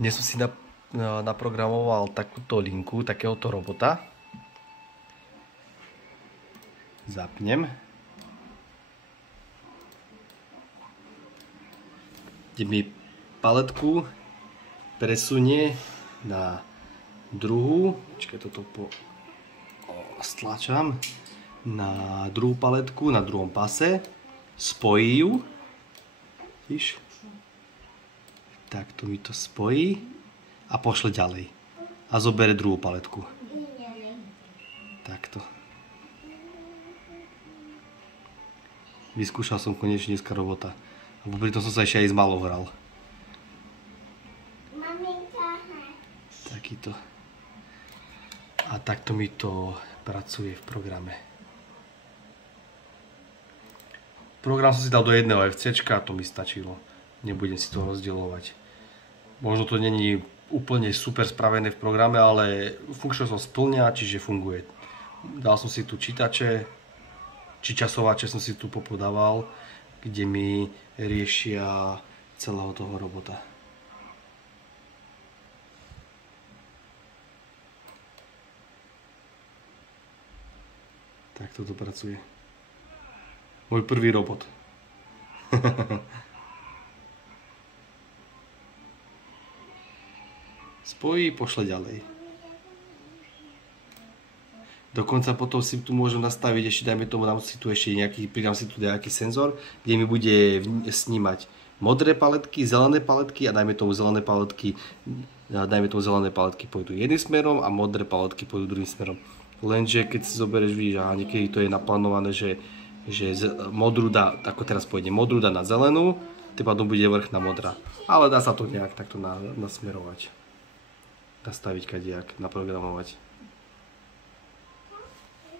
Dnes som si naprogramoval takúto linku, takéhoto robota. Zapnem. Kde mi paletku presunie na druhú, počkaj, toto stlačam, na druhú paletku, na druhom pase, spojí ju, vidíš? Takto mi to spojí a pošle ďalej. A zobere druhú paletku. Takto. Vyskúšal som konečne dneska robota. A popri tom som sa ešte aj s malou hral. Takýto. A takto mi to pracuje v programe. Program som si dal do jedného FCčka a to mi stačilo. Nebudem si to rozdielovať. Možno to není úplne super spravené v programe, ale funkčnosť som splňa, čiže funguje. Dal som si tu čítače, či časovače som si tu popodával, kde mi riešia celého toho robota. Tak toto pracuje. Môj prvý robot. Spojí, pošle ďalej. Dokonca potom si tu môžem nastaviť ešte, dajme tomu, dám si tu ešte nejaký, pridám si tu nejaký senzor, kde mi bude snímať modré paletky, zelené paletky a dajme tomu zelené paletky pôjdu jedným smerom a modré paletky pôjdu druhým smerom. Lenže keď si zoberieš, vidíš, aha, niekedy to je naplánované, že modrú dá, ako teraz pôjde, modrú dá na zelenú, tým pádom bude vrchná modrá. Ale dá sa to nejak takto nasmerovať. Nastaviť kadejak, naprogramovať.